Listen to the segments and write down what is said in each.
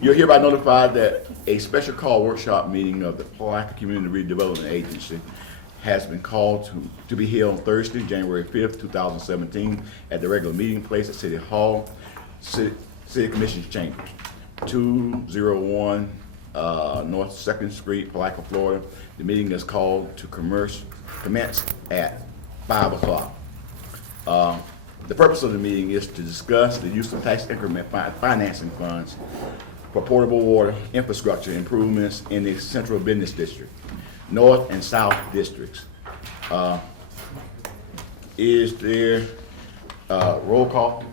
You're hereby notified that a special call workshop meeting of the Palatka Community Redevelopment Agency has been called to be held on Thursday, January 5th, 2017, at the regular meeting place at City Hall, City Commission's Chambers, 201 North 2nd Street, Palatka, Florida. The meeting is called to commence at 5 o'clock. The purpose of the meeting is to discuss the use of tax increment financing funds for portable water infrastructure improvements in the Central Business District, North and South Districts. Is there roll call?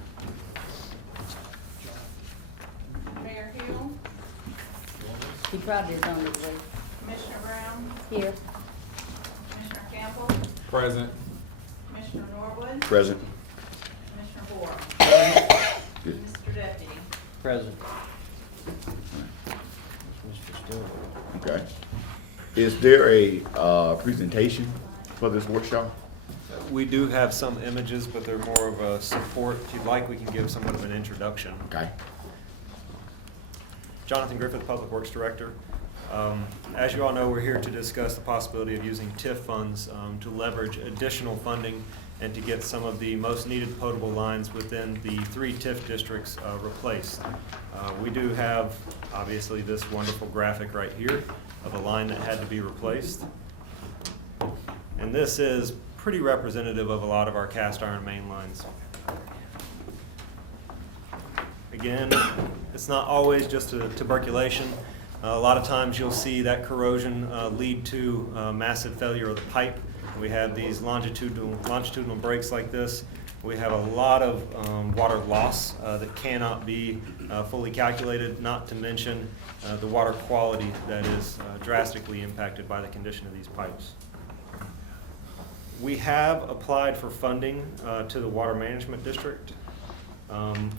Mayor Hill, He probably is on his way. Commissioner Brown, Here. Commissioner Campbell, Present. Commissioner Norwood, Present. Commissioner Bohr, Good. Mr. Deputy. Present. Mr. Stewart. Okay. Is there a presentation for this workshop? We do have some images, but they're more of a support. If you'd like, we can give somewhat of an introduction. Okay. Jonathan Griffith, Public Works Director. As you all know, we're here to discuss the possibility of using TIF funds to leverage additional funding and to get some of the most needed potable lines within the 3 TIF districts replaced. We do have, obviously, this wonderful graphic right here of a line that had to be replaced. And this is pretty representative of a lot of our cast iron main lines. Again, it's not always just a tuberculation. A lot of times you'll see that corrosion lead to massive failure of the pipe. We have these longitudinal breaks like this. We have a lot of water loss that cannot be fully calculated, not to mention the water quality that is drastically impacted by the condition of these pipes. We have applied for funding to the Water Management District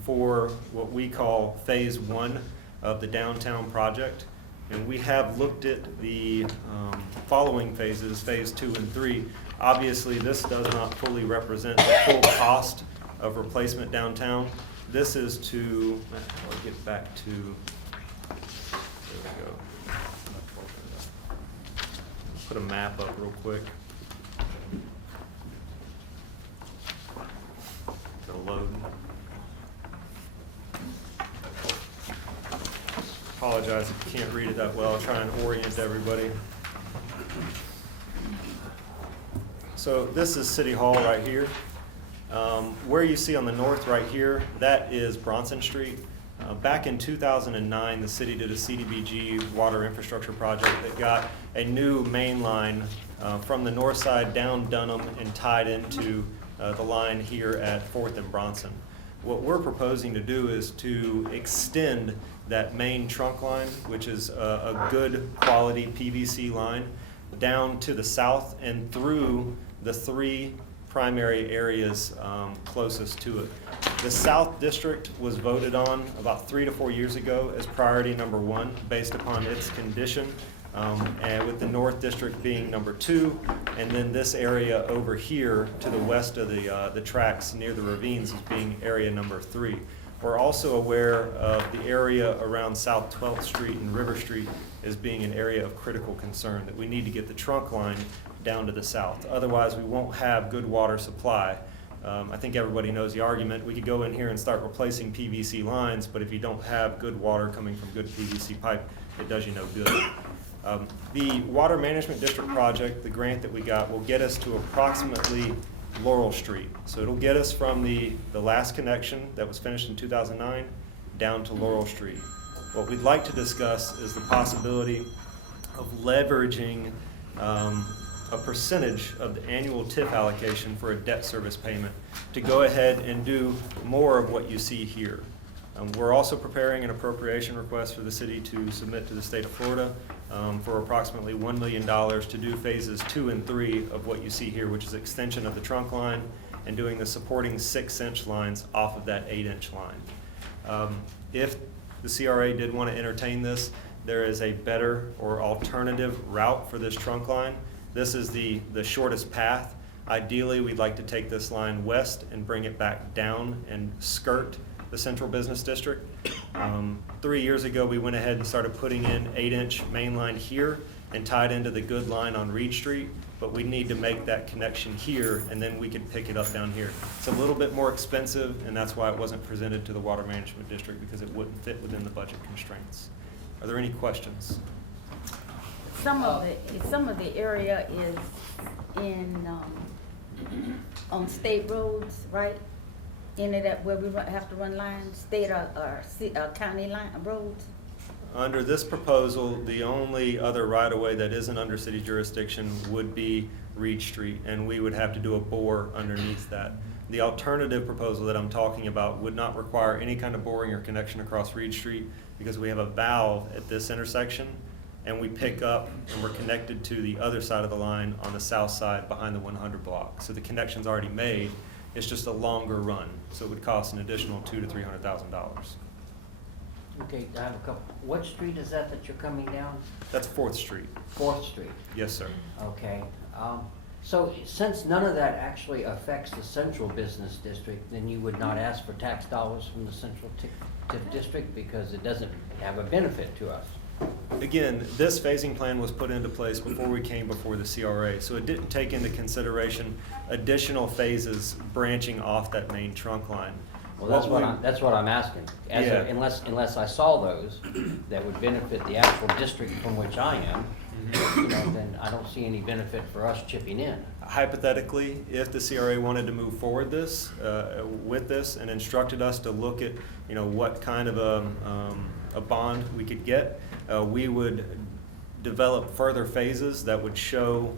for what we call Phase 1 of the downtown project. And we have looked at the following phases, Phase 2 and 3. Obviously, this does not fully represent the full cost of replacement downtown. This is to, I'll get back to, there we go. Put a map up real quick. It'll load. Apologize if you can't read it that well. I'll try and orient everybody. So this is City Hall right here. Where you see on the north right here, that is Bronson Street. Back in 2009, the city did a CDBG water infrastructure project that got a new main line from the north side down Dunham and tied into the line here at 4th and Bronson. What we're proposing to do is to extend that main trunk line, which is a good quality PVC line, down to the south and through the 3 primary areas closest to it. The South District was voted on about 3 to 4 years ago as priority number 1 based upon its condition, and with the North District being number 2, and then this area over here to the west of the tracks near the ravines as being area number 3. We're also aware of the area around South 12th Street and River Street as being an area of critical concern, that we need to get the trunk line down to the south. Otherwise, we won't have good water supply. I think everybody knows the argument. We could go in here and start replacing PVC lines, but if you don't have good water coming from good PVC pipe, it does you no good. The Water Management District project, the grant that we got, will get us to approximately Laurel Street. So it'll get us from the last connection that was finished in 2009 down to Laurel Street. What we'd like to discuss is the possibility of leveraging a percentage of the annual TIF allocation for a debt service payment to go ahead and do more of what you see here. We're also preparing an appropriation request for the city to submit to the state of Florida for approximately $1 million to do phases 2 and 3 of what you see here, which is extension of the trunk line and doing the supporting 6-inch lines off of that 8-inch line. If the C.R.A. did want to entertain this, there is a better or alternative route for this trunk line. This is the shortest path. Ideally, we'd like to take this line west and bring it back down and skirt the central business district. 3 years ago, we went ahead and started putting in 8-inch main line here and tied into the good line on Reed Street, but we need to make that connection here, and then we can pick it up down here. It's a little bit more expensive, and that's why it wasn't presented to the Water Management District, because it wouldn't fit within the budget constraints. Are there any questions? Some of the area is in, on state roads, right? In it, where we have to run lines, state or county line, roads? Under this proposal, the only other right-of-way that isn't under city jurisdiction would be Reed Street, and we would have to do a bore underneath that. The alternative proposal that I'm talking about would not require any kind of boring or connection across Reed Street, because we have a valve at this intersection, and we pick up and we're connected to the other side of the line on the south side behind the 100 block. So the connection's already made, it's just a longer run, so it would cost an additional $200,000 to $300,000. Okay, I have a couple. What street is that you're coming down? That's 4th Street. 4th Street. Yes, sir. Okay. So since none of that actually affects the central business district, then you would not ask for tax dollars from the central TIF district because it doesn't have a benefit to us. Again, this phasing plan was put into place before we came before the C.R.A., so it didn't take into consideration additional phases branching off that main trunk line. Well, that's what I'm asking. Yeah. Unless I saw those that would benefit the actual district from which I am, then I don't see any benefit for us chipping in. Hypothetically, if the C.R.A. wanted to move forward with this and instructed us to look at, what kind of a bond we could get, we would develop further phases that would show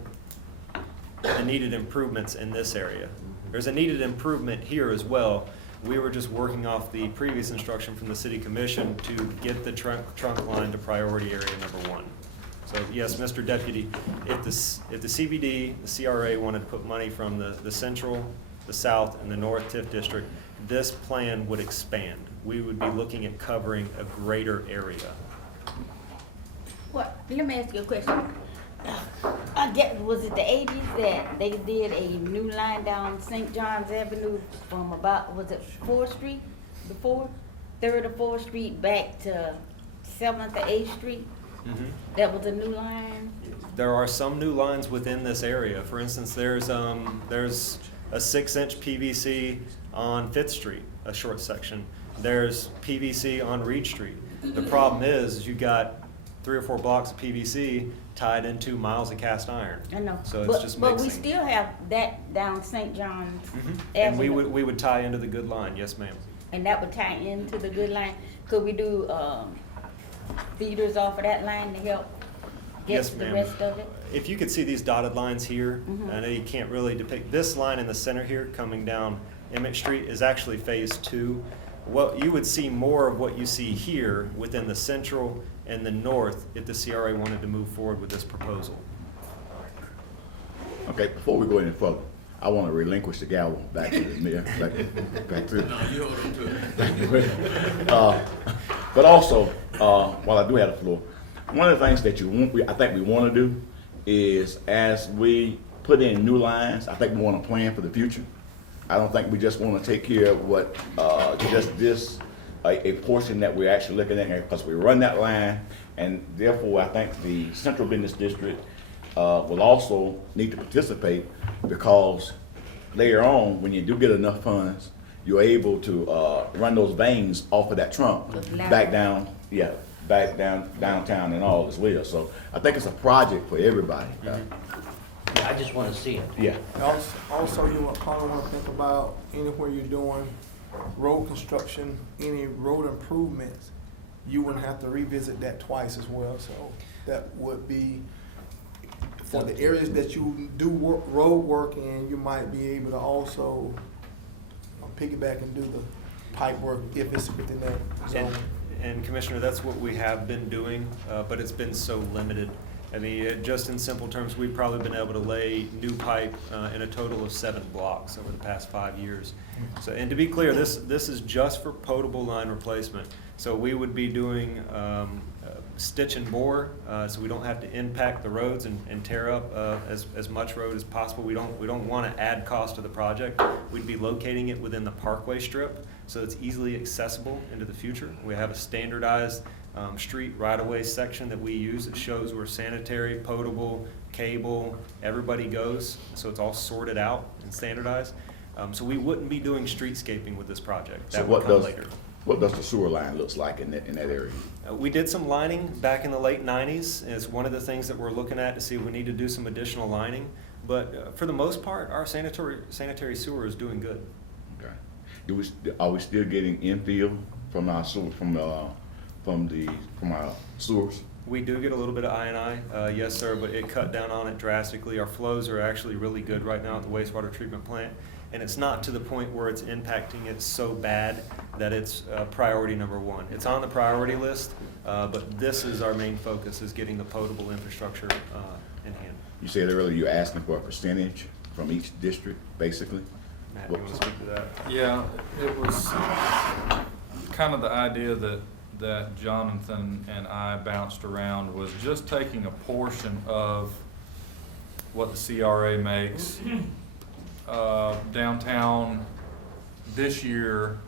the needed improvements in this area. There's a needed improvement here as well. We were just working off the previous instruction from the City Commission to get the trunk line to priority area number 1. So yes, Mr. Deputy, if the CBD, the C.R.A. wanted to put money from the central, the south, and the north TIF district, this plan would expand. We would be looking at covering a greater area. Well, let me ask you a question. Was it the 80s that they did a new line down St. John's Avenue from about, was it 4th Street before? 3rd or 4th Street back to 7th or 8th Street? Mm-hmm. That was a new line? There are some new lines within this area. For instance, there's a 6-inch PVC on 5th Street, a short section. There's PVC on Reed Street. The problem is you got 3 or 4 blocks of PVC tied into miles of cast iron. I know. So it's just But mixing. we still have that down St. John's Mhm. Avenue. And we would tie into the good line, yes ma'am. And that would tie into the good line. Could we do feeders off of that line to help get Yes, the ma'am. rest of it? If you could see these dotted lines here, Mhm. I know you can't really depict, this line in the center here coming down Emmett Street is actually phase 2. What you would see more of what you see here within the central and the north if the C.R.A. wanted to move forward with this proposal. Okay, before we go any further, I want to relinquish the gavel back to the mayor, back to. No, you hold on to it. But also, while I do have the floor, one of the things that I think we want to do is, as we put in new lines, I think we want to plan for the future. I don't think we just want to take care of what, just this, a portion that we're actually looking at here, because we run that line, and therefore I think the central business district will also need to participate, because later on, when you do get enough funds, you're able to run those veins off of that trunk back down, downtown and all as well. So I think it's a project for everybody. I just want to see it. Yeah. Also, you probably want to think about anywhere you're doing road construction, any road improvements, you wouldn't have to revisit that twice as well. So that would be, for the areas that you do road work in, you might be able to also piggyback and do the pipe work if it's within that zone. And Commissioner, that's what we have been doing, but it's been so limited. I mean, just in simple terms, we've probably been able to lay new pipe in a total of 7 blocks over the past 5 years. So, and to be clear, this is just for potable line replacement. So we would be doing stitch and bore, so we don't have to impact the roads and tear up as much road as possible. We don't want to add cost to the project. We'd be locating it within the parkway strip, so it's easily accessible into the future. We have a standardized street right-of-way section that we use that shows where sanitary, potable, cable, everybody goes, so it's all sorted out and standardized. So we wouldn't be doing streetscaping with this project. So That what would come does, later. what does the sewer line looks like in that area? We did some lining back in the late 90s. It's one of the things that we're looking at to see if we need to do some additional lining. But for the most part, our sanitary sewer is doing good. Okay. Are we still getting infill from our sewer, from our sewers? We do get a little bit of I&I, yes, sir, but it cut down on it drastically. Our flows are actually really good right now at the wastewater treatment plant. And it's not to the point where it's impacting it so bad that it's priority number one. It's on the priority list, but this is our main focus, is getting the potable infrastructure in hand. You said earlier you're asking for a percentage from each district, basically? Matt, you want to speak to that? Yeah, it was kind of the idea that Jonathan and I bounced around was just taking a portion of what the C.R.A. makes. Downtown this year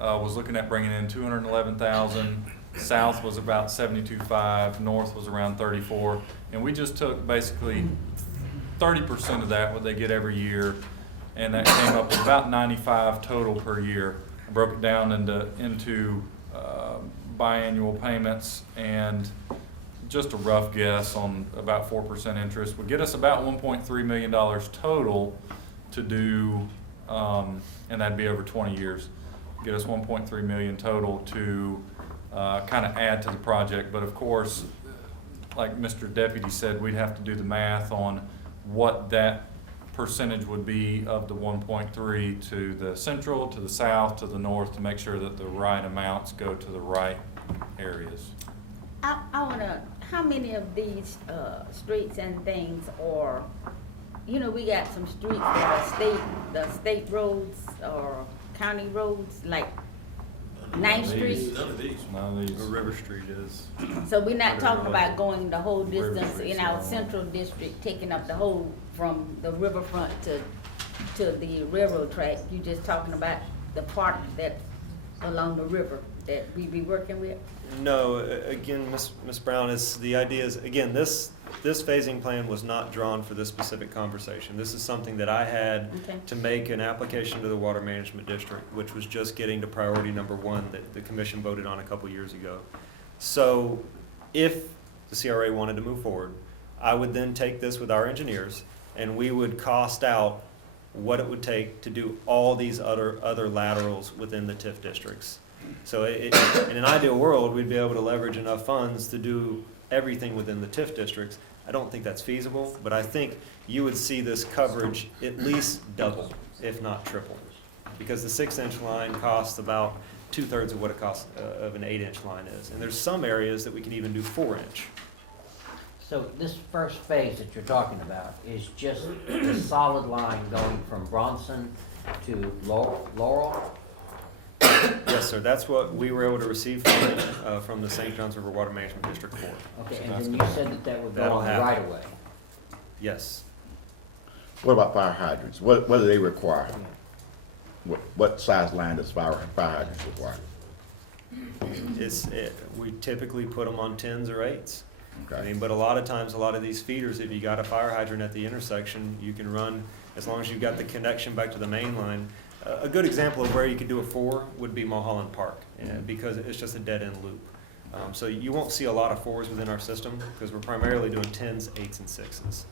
was looking at bringing in 211,000. South was about 72.5. North was around 34, and we just took basically 30% of that, what they get every year, and that came up with about 95 total per year. I broke it down into biannual payments, and just a rough guess on about 4% interest would get us about $1.3 million total to do, and that'd be over 20 years. Get us $1.3 million total to kind of add to the project. But of course, like Mr. Deputy said, we'd have to do the math on what that percentage would be of the 1.3 to the central, to the south, to the north, to make sure that the right amounts go to the right areas. I wanna, how many of these streets and things are, you know, we got some streets that are state roads or county roads, like 9th Street. None of these. None of these. River Street is. So we're not talking about going the whole River distance Street's in our all- central district, taking up the whole from the riverfront to the railroad track. You just talking about the part that along the river that we be working with? No, again, Ms. Brown, the idea is, again, this phasing plan was not drawn for this specific conversation. This is something that I had Okay. to make an application to the Water Management District, which was just getting to priority number one that the commission voted on a couple years ago. So if the C.R.A. wanted to move forward, I would then take this with our engineers and we would cost out what it would take to do all these other laterals within the TIF districts. So in an ideal world, we'd be able to leverage enough funds to do everything within the TIF districts. I don't think that's feasible, but I think you would see this coverage at least double, if not triple. Because the 6-inch line costs about 2/3 of what it costs of an 8-inch line is. And there's some areas that we can even do 4-inch. So this first phase that you're talking about is just the solid line going from Bronson to Laurel? Yes, sir, that's what we were able to receive funding from the St. Johns River Water Management District for. Okay, and then you said that would go That'll on the happen. right of way. Yes. What about fire hydrants? What do they require? What size line does fire hydrants require? We typically put them on 10s or 8s. I Okay. mean, but a lot of times, a lot of these feeders, if you got a fire hydrant at the intersection, you can run, as long as you've got the connection back to the main line. A good example of where you could do a 4 would be Mulholland Park, because it's just a dead-end loop. So you won't see a lot of 4s within our system, because we're primarily doing 10s, 8s, and 6s.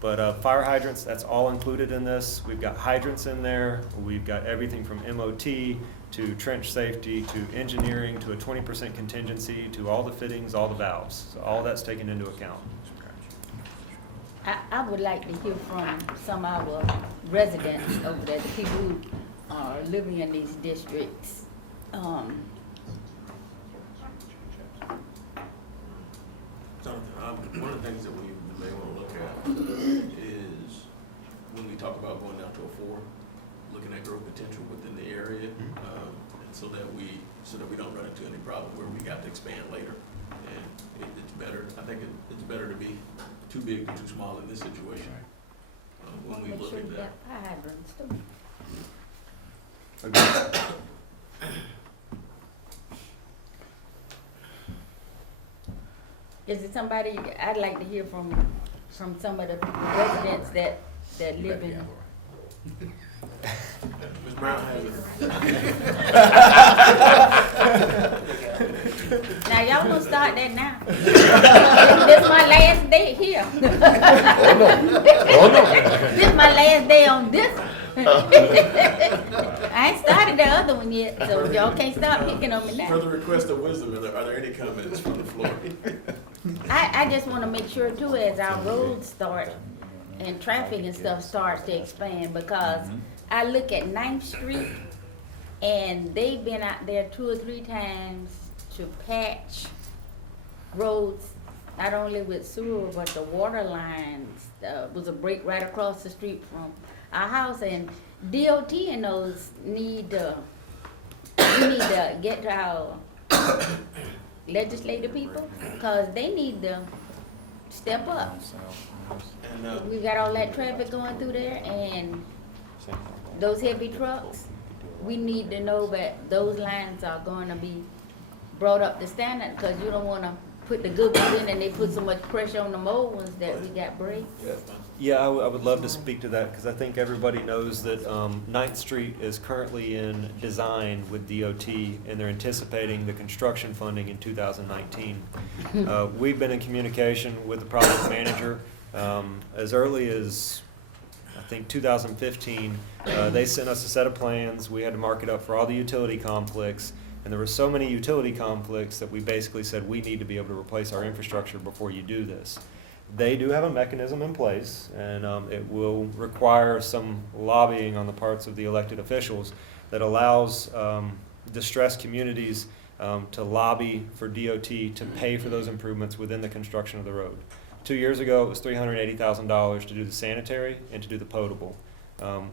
But fire hydrants, that's all included in this. We've got hydrants in there. We've got everything from MOT to trench safety to engineering to a 20% contingency to all the fittings, all the valves. So all that's taken into account. I would like to hear from some of our residents over there, the people who are living in these districts. One of the things that we may want to look at is when we talk about going down to a 4, looking at growth potential within the area, and so that we don't run into any problem where we got to expand later. And it's better. I think it's better to be too big than too small in this situation. When we Make look sure at you that. got fire hydrants too. Is it somebody, I'd like to hear from some of the residents that live in. Ms. Brown has it. Now, y'all gonna start that now. This my last day here. Oh, no. This my last day on this. I ain't started the other one yet, so y'all can't stop picking on me now. Further request of wisdom, are there any comments from the floor? I just wanna make sure too, as our roads start and traffic and stuff starts to expand, because I look at 9th Street and they've been out there 2 or 3 times to patch roads, not only with sewer, but the water lines. Was a break right across the street from our house, and DOT and those we need to get to our legislative people, because they need to step up. And, We got all that traffic going through there, and those heavy trucks, we need to know that those lines are gonna be brought up to standard, because you don't wanna put the good ones in and they put so much pressure on the old ones that we got breaks. Yeah, I would love to speak to that, because I think everybody knows that 9th Street is currently in design with DOT, and they're anticipating the construction funding in 2019. We've been in communication with the project manager as early as, I think, 2015. They sent us a set of plans. We had to mark it up for all the utility conflicts. And there were so many utility conflicts that we basically said, we need to be able to replace our infrastructure before you do this. They do have a mechanism in place, and it will require some lobbying on the parts of the elected officials that allows distressed communities to lobby for DOT to pay for those improvements within the construction of the road. 2 years ago, it was $380,000 to do the sanitary and to do the potable.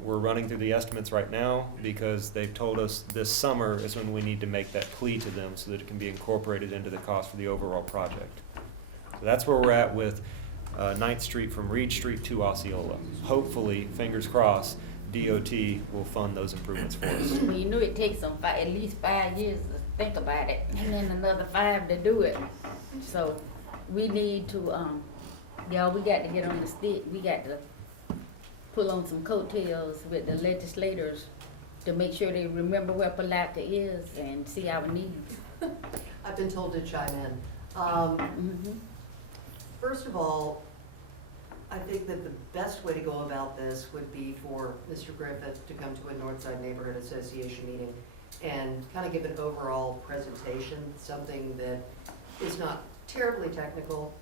We're running through the estimates right now, because they've told us this summer is when we need to make that plea to them so that it can be incorporated into the cost for the overall project. So that's where we're at with 9th Street from Reed Street to Osceola. Hopefully, fingers crossed, DOT will fund those improvements for us. Well, you know it takes them at least 5 years to think about it, and then another 5 to do it. So we need to, y'all, we got to get on the stick. We got to pull on some coattails with the legislators to make sure they remember where Palatka is and see our needs. I've been told to chime in. First of all, I think that the best way to go about this would be for Mr. Griffith to come to a Northside Neighborhood Association meeting and kind of give an overall presentation, something that is not terribly technical,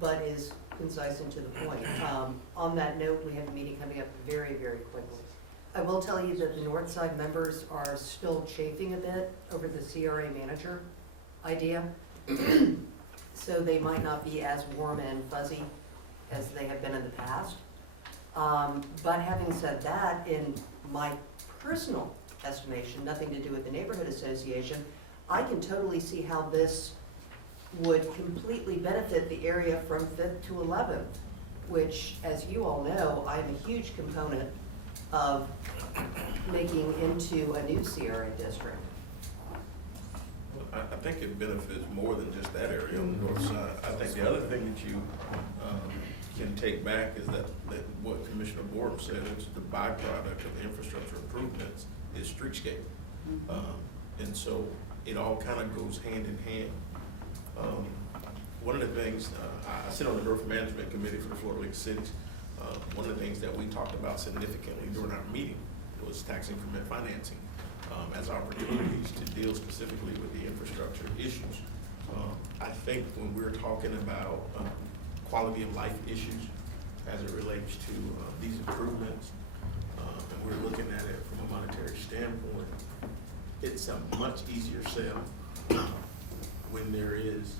but is concise and to the point. On that note, we have a meeting coming up very, very quickly. I will tell you that the Northside members are still chafing a bit over the C.R.A. manager idea. So they might not be as warm and fuzzy as they have been in the past. But having said that, in my personal estimation, nothing to do with the neighborhood association, I can totally see how this would completely benefit the area from 5th to 11th, which, as you all know, I'm a huge component of making into a new C.R.A. district. I think it benefits more than just that area on the north side. I think the other thing that you can take back is that what Commissioner Borum said, it's the byproduct of the infrastructure improvements is streetscape. And so it all kind of goes hand in hand. One of the things, I sit on the Growth Management Committee for the Florida League of Cities. One of the things that we talked about significantly during our meeting was tax increment financing as opportunities to deal specifically with the infrastructure issues. I think when we're talking about quality of life issues as it relates to these improvements, and we're looking at it from a monetary standpoint, it's a much easier sell when there is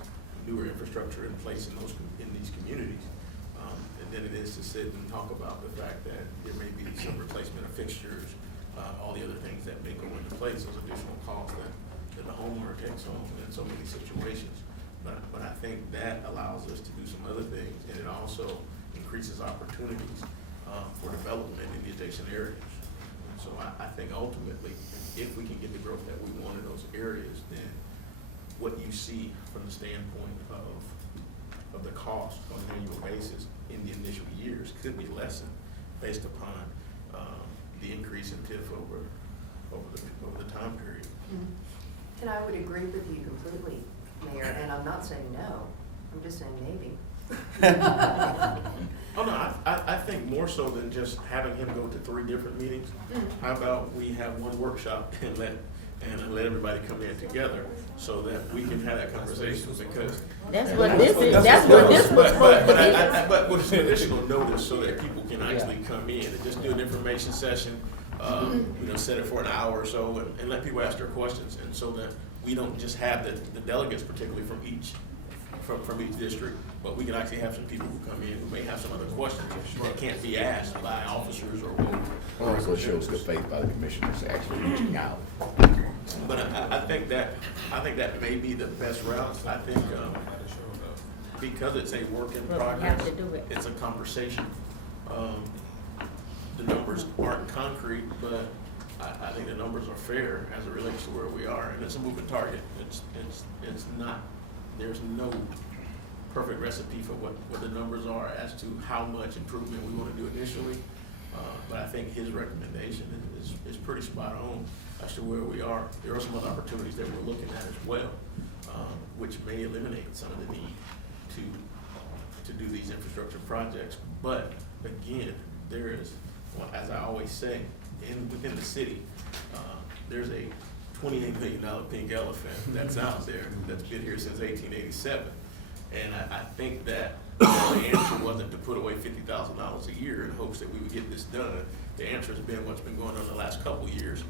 newer infrastructure in place in these communities. Than it is to sit and talk about the fact that there may be some replacement of fixtures, all the other things that may go into place, those additional costs that the homeowner takes on in so many situations. But I think that allows us to do some other things, and it also increases opportunities for development in the adjacent areas. So I think ultimately, if we can get the growth that we want in those areas, then what you see from the standpoint of the cost on an annual basis in the initial years could be lessened based upon the increase in TIF over the time period. Mm-hmm. And I would agree with you completely, Mayor, and I'm not saying no, I'm just saying maybe. Oh, no, I think more so than just having him go to 3 different meetings. How about we have one workshop and let everybody come in together so that we can have that conversation, because. That's what this is, that's what this was supposed to be. But with some additional notice so that people can actually come in and just do an information session, set it for an hour or so and let people ask their questions, and so that we don't just have the delegates particularly from each district, but we can actually have some people who come in who may have some other questions that can't be asked by officers or whatever. Or also shows good faith by the commissioners actually reaching out. But I think that may be the best route. I think because it's a work in Well, we have progress, to do it. it's a conversation. The numbers aren't concrete, but I think the numbers are fair as it relates to where we are, and it's a moving target. It's not. There's no perfect recipe for what the numbers are as to how much improvement we want to do initially. But I think his recommendation is pretty spot on as to where we are. There are some other opportunities that we're looking at as well, which may eliminate some of the need to do these infrastructure projects. But again, there is, well, as I always say, within the city, there's a $28 million pink elephant that's out there that's been here since 1887. And I think that the answer wasn't to put away $50,000 a year in hopes that we would get this done. The answer has been what's been going on the last couple of years,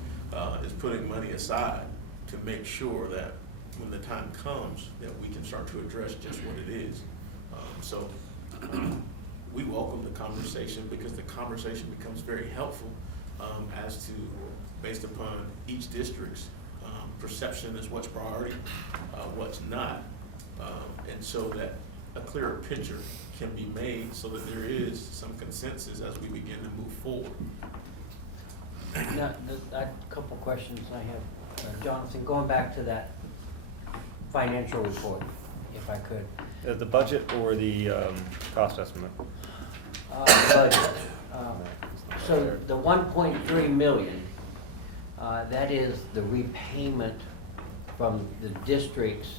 is putting money aside to make sure that when the time comes that we can start to address just what it is. We welcome the conversation, because the conversation becomes very helpful as to, based upon each district's perception as what's priority, what's not, and so that a clearer picture can be made so that there is some consensus as we begin to move forward. Now, a couple questions I have. Jonathan, going back to that financial report, if I could. The budget or the cost estimate? Budget. So the 1.3 million, that is the repayment from the districts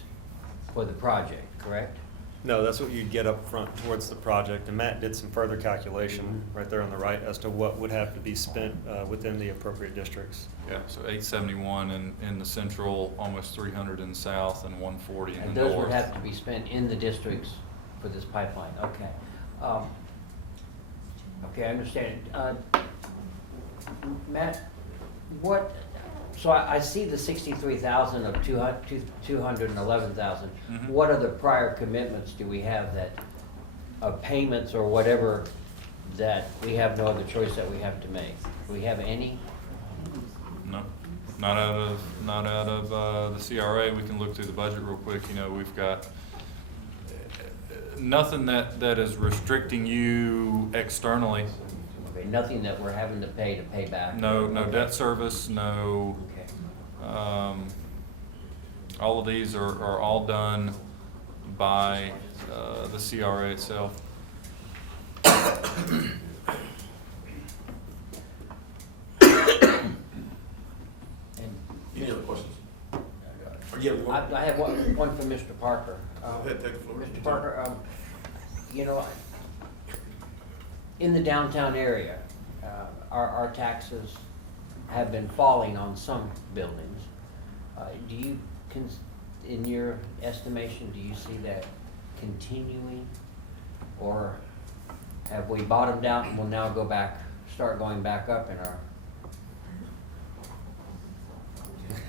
for the project, correct? No, that's what you'd get up front towards the project, and Matt did some further calculation right there on the right as to what would have to be spent within the appropriate districts. Yeah, so 871 in the central, almost 300 in the south, and 140 in the And north. those would have to be spent in the districts for this pipeline, okay. Okay, I understand. Matt, so I see the 63,000 of 211,000. Mhm. What other prior commitments do we have of payments or whatever, that we have no other choice that we have to make? Do we have any? No, not out of the C.R.A. We can look through the budget real quick. We've got nothing that is restricting you externally. Okay, nothing that we're having to pay back? No Okay. debt service, no, Okay. all of these are all done by the C.R.A. itself. And Any other questions? Or you have one? I have one for Mr. Parker. Go ahead, take the floor. Mr. Parker, in the downtown area, our taxes have been falling on some buildings. Do you, in your estimation, do you see that continuing? Or have we bottomed out and will now start going back up in our?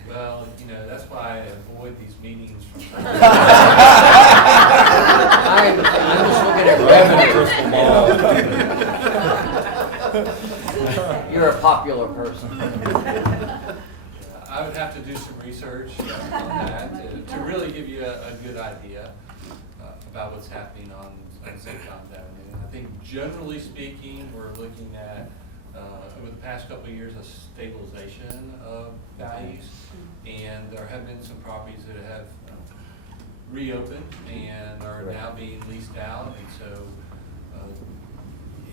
Well, you know, that's why I avoid these meetings from. I'm just looking at revenue. You're a popular person. I would have to do some research on that to really give you a good idea about what's happening on St. John's Avenue. I think generally speaking, we're looking at, over the past couple of years, a stabilization of values. And there have been some properties that have reopened and are now being leased out, and so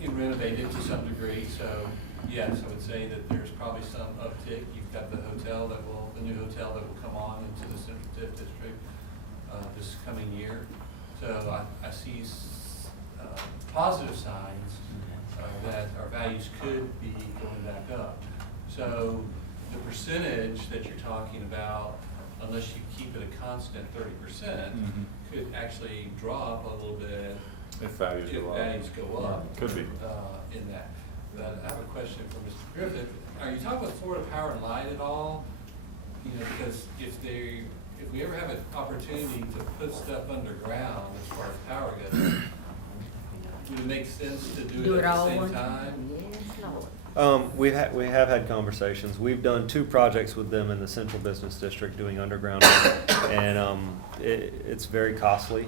and renovated to some degree. So yes, I would say that there's probably some uptick. You've got the hotel the new hotel that will come on into the Central TIF district this coming year. So I see positive signs that our values could be going back up. So the percentage that you're talking about, unless you keep it a constant 30%, could actually drop a little bit If values go up. go up. Could be. In that. But I have a question for Mr. Griffith. Are you talking about Florida Power and Light at all? You know, because if we ever have an opportunity to put stuff underground as far as power goes, would it make sense to do it at the all same one time? Yes, Lord. We have had conversations. We've done 2 projects with them in the Central Business District doing underground, and it's very costly.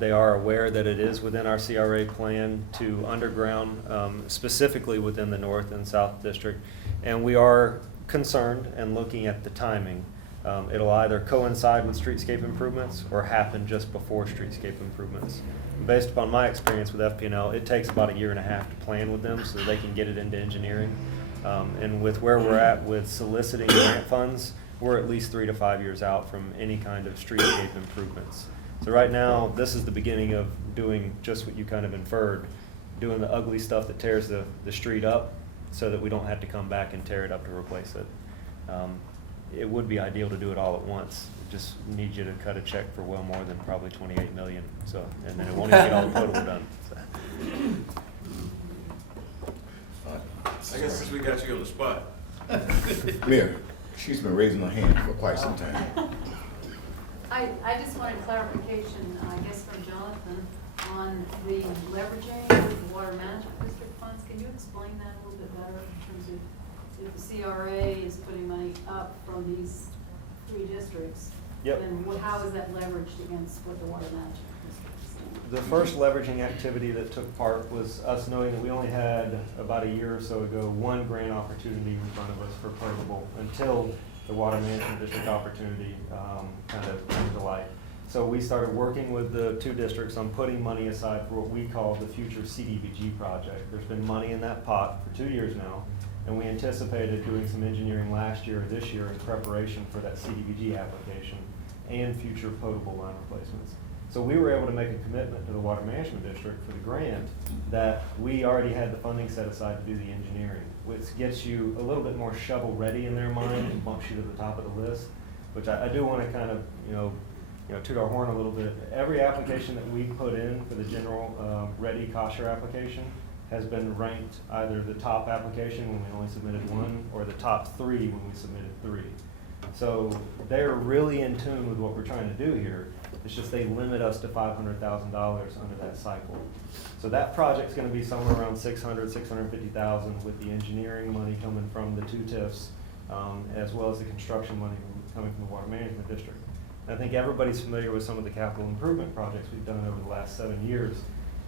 They are aware that it is within our C.R.A. plan to underground, specifically within the North and South District, and we are concerned and looking at the timing. It'll either coincide with streetscape improvements or happen just before streetscape improvements. Based upon my experience with FP&L, it takes about 1.5 years to plan with them so that they can get it into engineering. And with where we're at with soliciting grant funds, we're at least 3 to 5 years out from any kind of streetscape improvements. So right now, this is the beginning of doing just what you kind of inferred, doing the ugly stuff that tears the street up so that we don't have to come back and tear it up to replace it. It would be ideal to do it all at once. It just needs you to cut a check for well more than probably $28 million. So, and then it won't even get all the potable done. So. I guess since we got you on the spot. Mayor, she's been raising her hand for quite some time. I just wanted clarification, I guess from Jonathan, on the leveraging of the water management district funds. Can you explain that a little bit better in terms of if the C.R.A. is putting money up from these 3 districts? Yep. Then how is that leveraged against what the water management district is doing? The first leveraging activity that took part was us knowing that we only had about 1 year or so ago 1 grant opportunity in front of us for potable until the water management district opportunity kind of came to light. So we started working with the 2 districts on putting money aside for what we call the future CDBG project. There's been money in that pot for 2 years now, and we anticipated doing some engineering last year or this year in preparation for that CDBG application and future potable line replacements. So we were able to make a commitment to the Water Management District for the grant that we already had the funding set aside to do the engineering, which gets you a little bit more shovel-ready in their mind and bumps you to the top of the list, which I do want to kind of, toot our horn a little bit. Every application that we put in for the general ready kosher application has been ranked either the top application when we only submitted 1 or the top 3 when we submitted 3. So they're really in tune with what we're trying to do here. It's just they limit us to $500,000 under that cycle. So that project's going to be somewhere around $650,000 with the engineering money coming from the 2 TIFs, as well as the construction money coming from the Water Management District. And I think everybody's familiar with some of the capital improvement projects we've done over the last 7 years.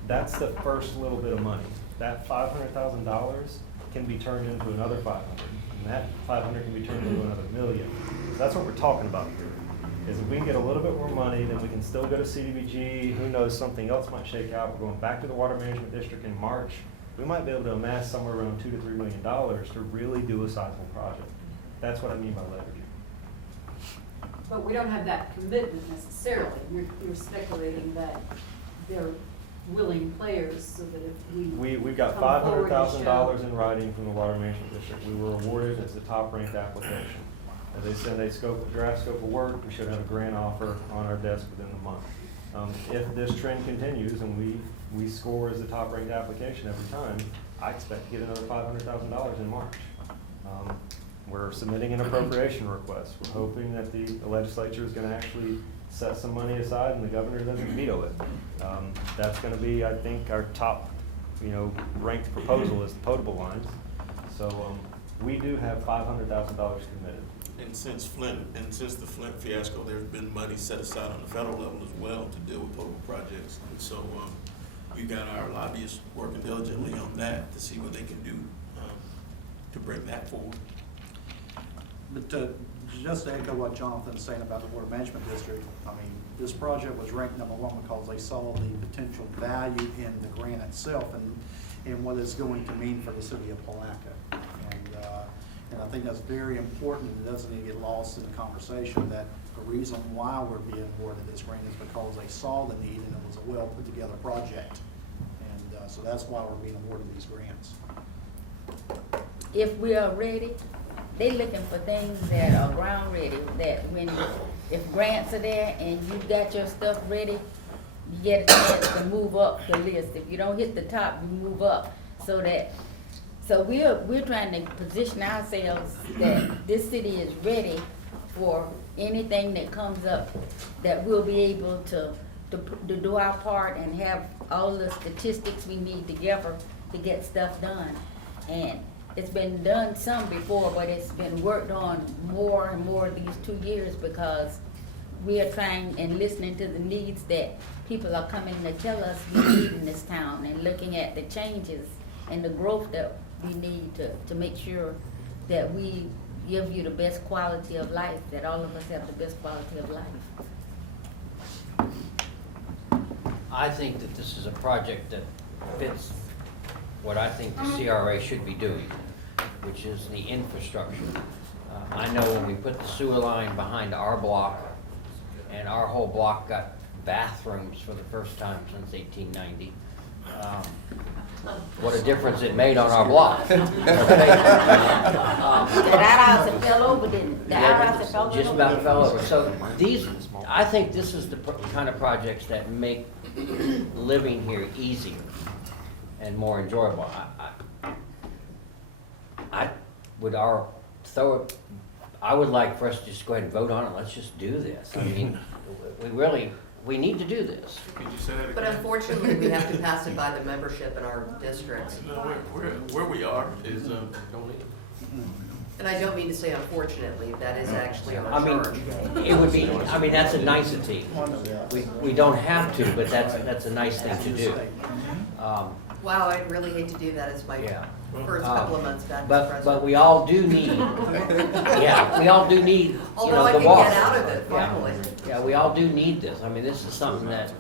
That's the first little bit of money. That $500,000 can be turned into another $500,000, and that $500,000 can be turned into another $1 million. So that's what we're talking about here. Is if we can get a little bit more money, then we can still go to CDBG. Who knows, something else might shake out. We're going back to the Water Management District in March. We might be able to amass somewhere around $2 to $3 million to really do a sizable project. That's what I mean by leveraging. But we don't have that commitment necessarily. You're speculating that they're willing players so that if We've got come forward and $500,000 show- in writing from the Water Management District. We were awarded as the top-ranked application. As they send a draft scope of work, we should have a grant offer on our desk within the month. If this trend continues and we score as the top-ranked application every time, I expect to get another $500,000 in March. We're submitting an appropriation request. We're hoping that the legislature is gonna actually set some money aside and the governor doesn't veto it. That's gonna be, I think, our top, ranked proposal is the potable lines. So, we do have $500,000 committed. And since the Flint fiasco, there's been money set aside on the federal level as well to deal with potable projects. And so, we got our lobbyists working diligently on that to see what they can do, to bring that forward. But just to echo what Jonathan's saying about the Water Management District, I mean, this project was ranked #1 because they saw the potential value in the grant itself and what it's going to mean for the city of Palatka. And I think that's very important. It doesn't need to get lost in the conversation that the reason why we're being awarded this grant is because they saw the need and it was a well put together project. And so that's why we're being awarded these grants. If we are ready, they looking for things that are ground ready, that if grants are there and you got your stuff ready, you get a chance to move up the list. If you don't hit the top, you move up. So we're trying to position ourselves that this city is ready for anything that comes up, that we'll be able to do our part and have all the statistics we need together to get stuff done. And it's been done some before, but it's been worked on more and more these 2 years because we are trying and listening to the needs that people are coming to tell us we need in this town, and looking at the changes and the growth that we need to make sure that we give you the best quality of life, that all of us have the best quality of life. I think that this is a project that fits what I think the C.R.A. should be doing, which is the infrastructure. I know when we put the sewer line behind our block, and our whole block got bathrooms for the first time since 1890, what a difference it made on our block. That outhouse that fell over, didn't it? The outhouse that fell over. Just about fell over. So I think this is the kind of projects that make living here easier and more enjoyable. I would like for us to just go ahead and vote on it. Let's just do this. I mean, we need to do this. Could you say that again? But unfortunately, we have to pass it by the membership in our districts. No, where we are is, And I don't mean to say unfortunately, that is actually our I mean, charge. it would be, that's a nicety. We don't have to, but that's a nice thing to do. Wow, I'd really hate to do that as my Yeah. first couple of months back as But president. we all do need, we all do need, Although I the could water. get out of it Yeah. finally. Yeah, we all do need this. I mean, this is something that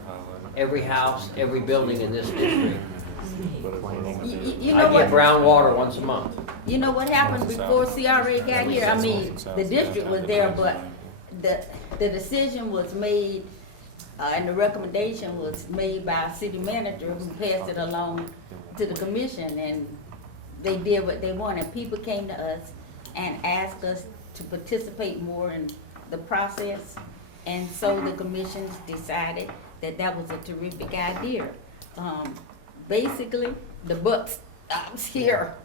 every house, every building in this district, You know I get what? brown water once a month. You know what happened before C.R.A. got here? I mean, the district was there, but the decision was made, and the recommendation was made by our city manager, who passed it along to the commission, and they did what they wanted. People came to us and asked us to participate more in the process, and so the commission decided that that was a terrific idea. Basically, the buck stops here,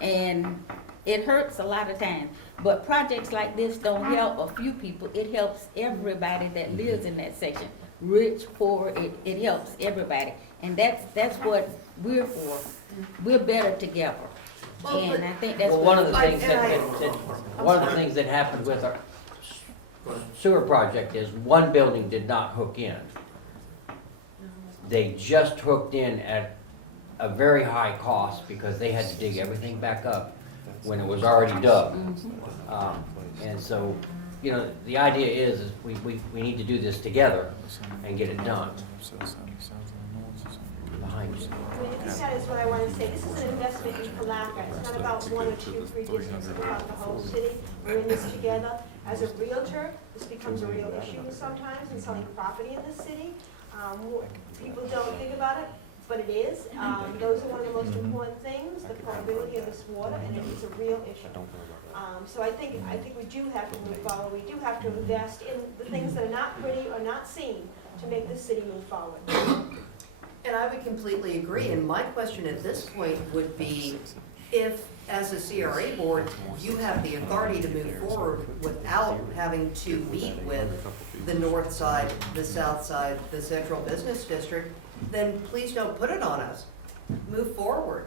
and it hurts a lot of times. But projects like this don't help a few people, it helps everybody that lives in that section. Rich, poor, it helps everybody. And that's what we're for. We're better together. Well, but- And I think that's Well, what. one of the I- things and I- one of the things that happened with our sewer project is one building did not hook in. They just hooked in at a very high cost because they had to dig everything back up when it was already dug. And so, the idea is we need to do this together and get it done. Behind you. That is what I want to say. This is an investment in Palatka. It's not about 1 or 2, 3 districts. It's about the whole city. We're in this together. As a realtor, this becomes a real issue sometimes in selling property in the city. People don't think about it, but it is. Those are one of the most important things, the portability of this water, and it is a real issue. So I think we do have to move forward. We do have to invest in the things that are not pretty or not seen to make this city move forward. And I would completely agree, and my question at this point would be, if as a C.R.A. board, you have the authority to move forward without having to meet with the north side, the south side, the central business district, then please don't put it on us. Move forward.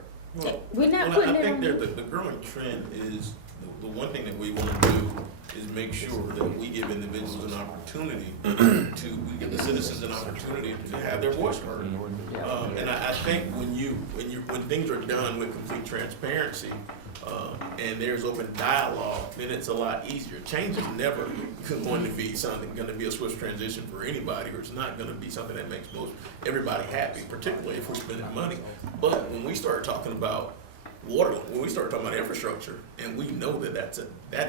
We're not Well, putting I it think on that you. the growing trend is, the one thing that we want to do is make sure that we give individuals an opportunity we give the citizens an opportunity to have their voice heard. And I think when things are done with complete transparency, and there's open dialogue, then it's a lot easier. Change is never going to be a swift transition for anybody, or it's not going to be something that makes everybody happy, particularly if we're spending money. But when we start talking about water, when we start talking about infrastructure, and we know that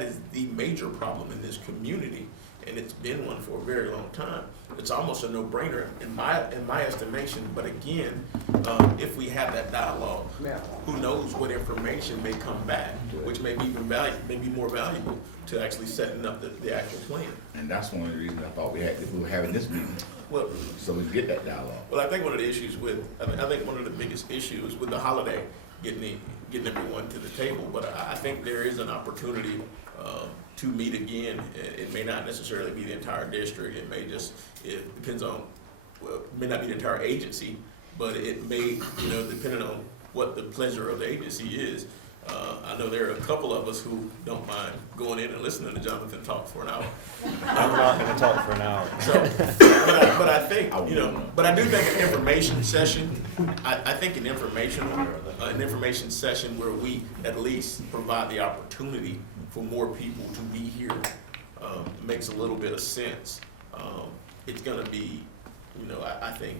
is the major problem in this community, and it's been one for a very long time, it's almost a no-brainer in my estimation. But again, if we have that dialogue, who knows what information may come back, which may be more valuable to actually setting up the actual plan. And that's one of the reasons I thought we were having this meeting, Well, so we get that dialogue. Well, I think one of the issues I think one of the biggest issues with the holiday, getting everyone to the table, but I think there is an opportunity to meet again. It may not necessarily be the entire district. It depends on, it may not be the entire agency, but it may, depending on what the pleasure of the agency is. I know there are a couple of us who don't mind going in and listening to Jonathan talk for an hour. I'm not gonna talk for an hour. So, but I think, but I do think an information session, I think an information session where we at least provide the opportunity for more people to be here, makes a little bit of sense. It's gonna be, I think,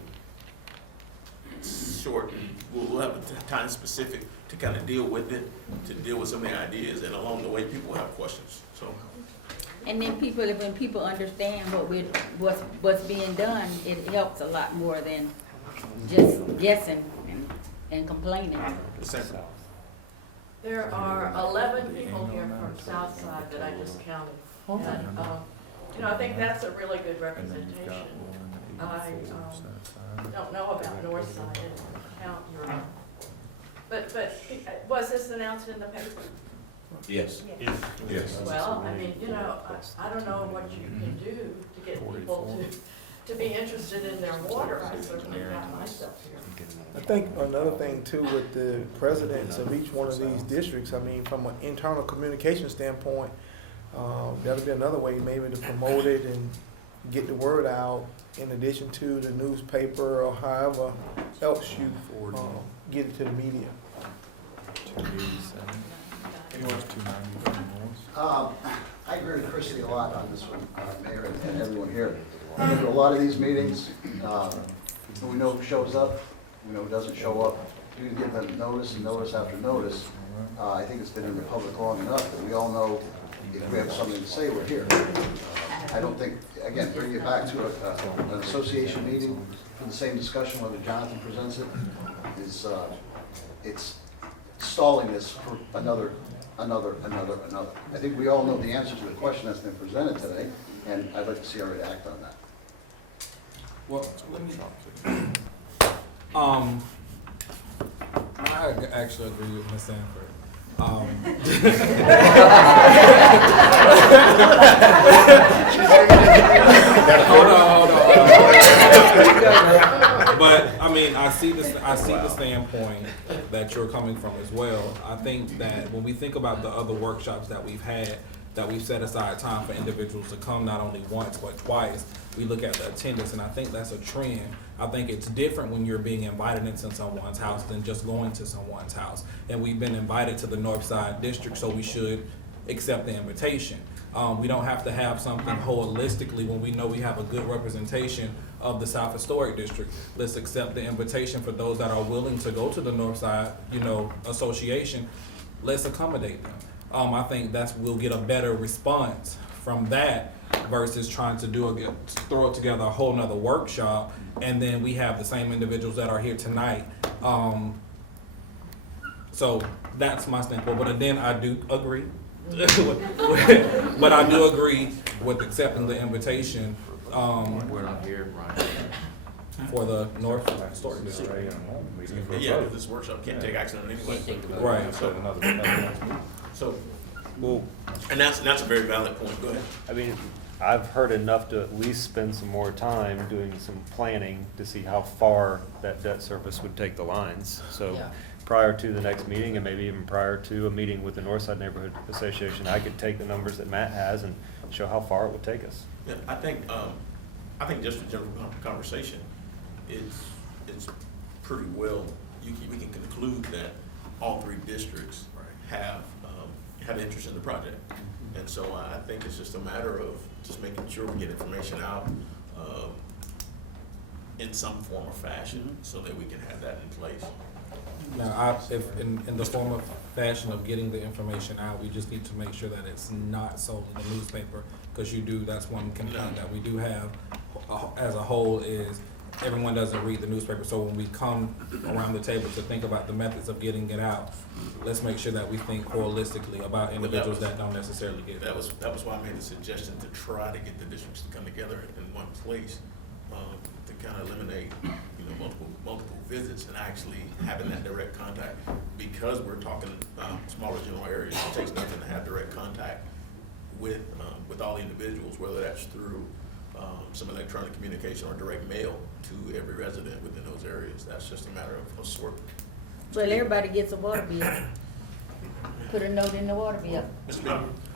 short, and we'll have a time specific to kind of deal with it, to deal with some of the ideas, and along the way, people have questions, so. And then when people understand what's being done, it helps a lot more than just guessing and complaining. There are 11 people here from Southside that I just counted. And, I think that's a really good representation. I don't know about Northside, I didn't count your, but was this announced in the paper? Yes. Yes. Well, I mean, I don't know what you can do to get people to be interested in their water. I certainly got myself here. I think another thing too with the presidents of each one of these districts, I mean, from an internal communication standpoint, that'll be another way maybe to promote it and get the word out in addition to the newspaper or however else you get it to the media. I agree with Christie a lot on this one, Mayor and everyone here. I've been to a lot of these meetings. We know who shows up, we know who doesn't show up. You can give them notice and notice after notice. I think it's been in the public long enough that we all know if we have something to say, we're here. I don't think, again, bring it back to an association meeting for the same discussion, whether Jonathan presents it, is it's stalling this for another. I think we all know the answer to the question that's been presented today, and I'd like to see C.R.A. act on that. Well, let me, I actually agree with Ms. Sanford. Hold on. But I mean, I see the standpoint that you're coming from as well. I think that when we think about the other workshops that we've had, that we've set aside time for individuals to come not only once but twice, we look at the attendance, and I think that's a trend. I think it's different when you're being invited into someone's house than just going to someone's house. And we've been invited to the North Side District, so we should accept the invitation. We don't have to have something holistically when we know we have a good representation of the South Historic District. Let's accept the invitation for those that are willing to go to the North Side, Association. Let's accommodate them. I think we'll get a better response from that versus trying to throw together a whole nother workshop, and then we have the same individuals that are here tonight. So that's my standpoint. But then I do agree. But I do agree with accepting the invitation. for the North Historic District. Yeah, because this workshop can't take action on it anyway. Can't take the vote. Right. So, Well, and that's a very valid point, go ahead. I mean, I've heard enough to at least spend some more time doing some planning to see how far that debt service would take the lines. So Yeah. prior to the next meeting, and maybe even prior to a meeting with the Northside Neighborhood Association, I could take the numbers that Matt has and show how far it would take us. Yeah, I think just for general conversation, it's pretty well, we can conclude that all three districts have interest in the project. And so I think it's just a matter of just making sure we get information out in some form or fashion so that we can have that in place. Now, if in the form of fashion of getting the information out, we just need to make sure that it's not sold in the newspaper, because that's one complaint that we do have as a whole is everyone doesn't read the newspaper. So when we come around the table to think about the methods of getting it out, let's make sure that we think holistically about individuals that don't necessarily get it. That was why I made the suggestion to try to get the districts to come together in one place to kind of eliminate, multiple visits and actually having that direct contact. Because we're talking smaller general areas, it takes nothing to have direct contact with all the individuals, whether that's through some electronic communication or direct mail to every resident within those areas. That's just a matter of sort. Well, everybody gets a water bill. Put a note in the water bill.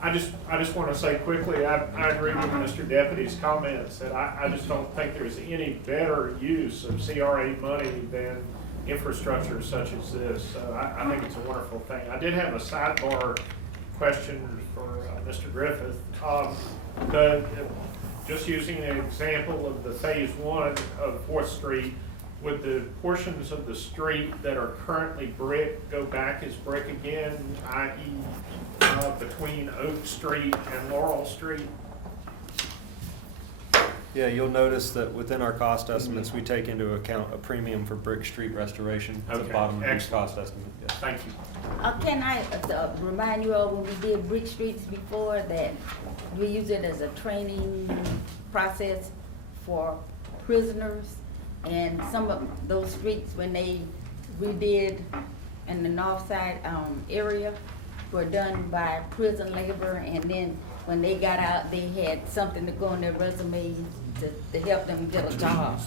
I just want to say quickly, I agree with Mr. Deputy's comments that I just don't think there's any better use of C.R.A. money than infrastructure such as this. So I think it's a wonderful thing. I did have a sidebar question for Mr. Griffith. Just using an example of the phase 1 of 4th Street, would the portions of the street that are currently brick go back as brick again, i.e. Between Oak Street and Laurel Street? Yeah, you'll notice that within our cost estimates, we take into account a premium for Brick Street restoration at the Okay, bottom of each excellent. cost estimate. Yes. Thank you. Can I remind you all, when we did brick streets before, that we use it as a training process for prisoners? And some of those streets, when they redid in the north side area, were done by prison labor, and then when they got out, they had something to go on their resume to help them get a job.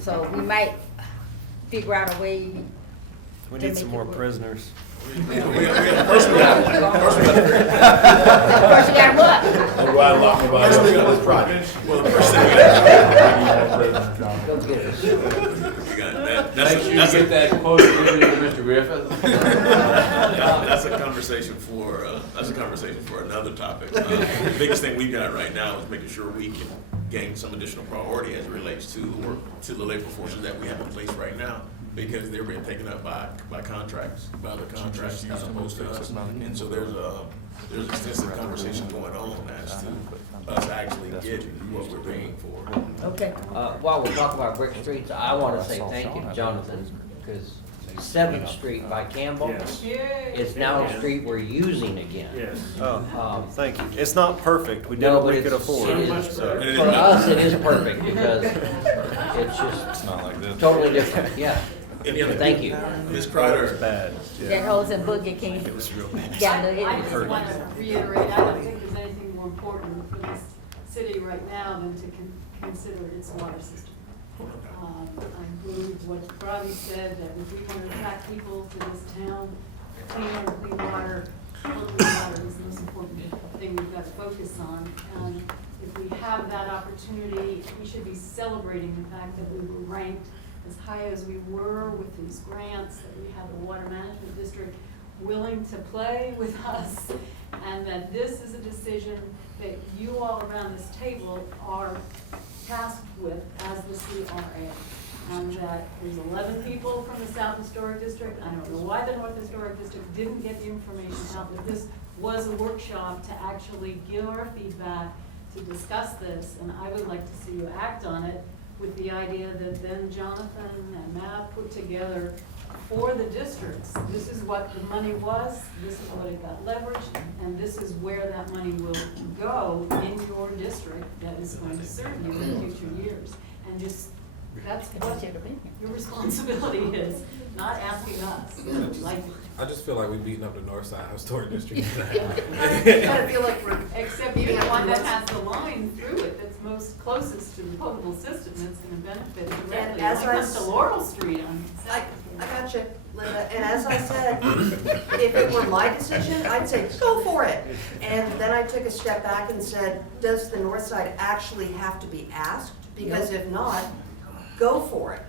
So we might figure out a way. We to need some make more it work. prisoners. First we got First you got what? That's why I locked nobody up in this project. Well, the first thing we got, Go get us. we got that. Make sure you get that quote to Mr. Griffith. That's a conversation for another topic. The biggest thing we've got right now is making sure we can gain some additional priority as it relates to the work, to the labor forces that we have in place right now, because they're being taken up by contracts, by other contracts as opposed to us. And so there's extensive conversation going on as to us actually getting what we're paying for. Okay. While we're talking about brick streets, I want to say thank you to Jonathan, because 7th Street by Campbell Yes. is now a street we're using again. Yes. Oh, thank you. It's not perfect. We did No, what but we could afford. it is, so. for us, it is perfect, because it's just Not like this. totally different, yeah. Any other? Thank you. Ms. It's Kreider? bad. That holes in Boogie King. It was real bad. Got I it. just want to reiterate, I don't think there's anything more important for this city right now than to consider its water system. I believe what Robbie said, that if we want to attract people to this town, clean water is the most important thing we've got to focus on. And if we have that opportunity, we should be celebrating the fact that we were ranked as high as we were with these grants, that we have a water management district willing to play with us, and that this is a decision that you all around this table are tasked with as the C.R.A. And that there's 11 people from the South Historic District. I don't know why the North Historic District didn't get the information out, but this was a workshop to actually give our feedback, to discuss this, and I would like to see you act on it with the idea that then Jonathan and Matt put together for the districts. This is what the money was, this is what it got leveraged, and this is where that money will go in your district that is going to serve you in future years. And just That's what your responsibility is, not asking us. Like, I just feel like we're beating up the North Side Historic District. I feel like we're. except you're the one that has the line through it that's most closest to the potable system that's gonna benefit directly. And as When it I comes to s- Laurel Street on I got you, Linda, and as I said, if it were my decision, I'd say, go for it. And then I took a step back and said, does the north side actually have to be asked? Because if not, go for it.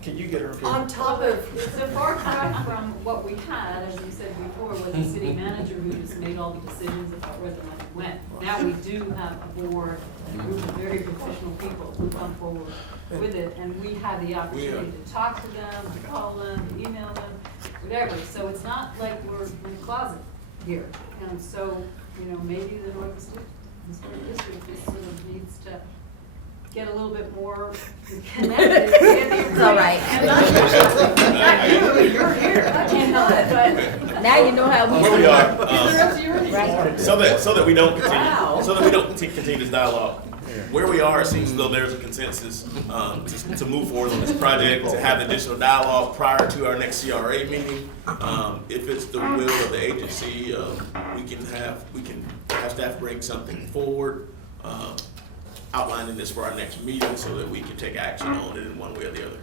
Can you get her? On top of, It's a far cry from what we had, as you said before, with the city manager who just made all the decisions about where the money went. Now we do have a board, and a group of very professional people who come forward with it, and we have the opportunity to talk to them, to call them, to email them, whatever. So it's not like we're in a closet here. And so, you know, maybe the North Historic District just sort of needs to get a little bit more connected. It's all right. Not you, you're here, I cannot, but. Now you know how we. Where we are, The rest of your Right. so that we don't Wow. continue, so that we don't continue this dialogue. Where we are, it seems as though there's a consensus to move forward on this project, to have additional dialogue prior to our next C.R.A. meeting. If it's the will of the agency, we can have staff bring something forward, outlining this for our next meeting so that we can take action on it in one way or the other.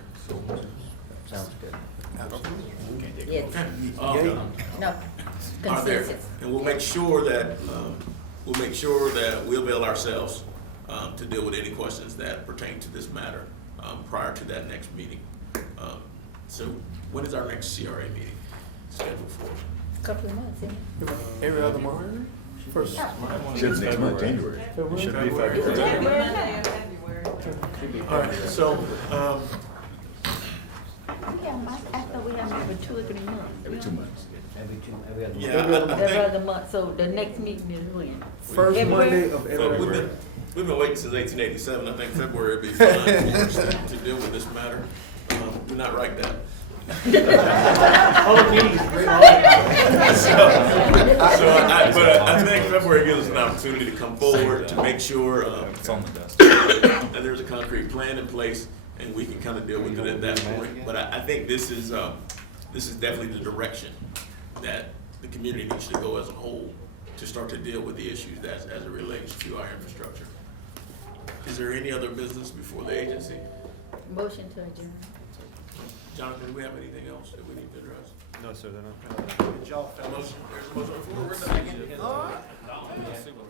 Sounds good. Yes, no, Are there, consensus. and we'll make sure that we avail ourselves to deal with any questions that pertain to this matter prior to that next meeting. So when is our next C.R.A. meeting scheduled for? Couple of months, isn't it? Every other month? First. Should be next month, January. Should be February. Monday of February. All right, so, After we have every 2 or 3 months. Every 2 months. Every other month. yeah, I Every think, other month, so the next meeting is when? First February? Monday of so every. we've been waiting since 1887. I think February would be fine for us to deal with this matter. Do not write that. But I think February gives us an opportunity to come forward to make sure It's on the desk. that there's a concrete plan in place and we can kind of deal with it at that point. But I think this is definitely the direction that the community needs to go as a whole to start to deal with the issues as it relates to our infrastructure. Is there any other business before the agency? Motion to adjourn. Jonathan, do we have anything else that we need to address? No, sir, they're not. Good job, A fellas. motion, there's a motion on the floor, we're second. See what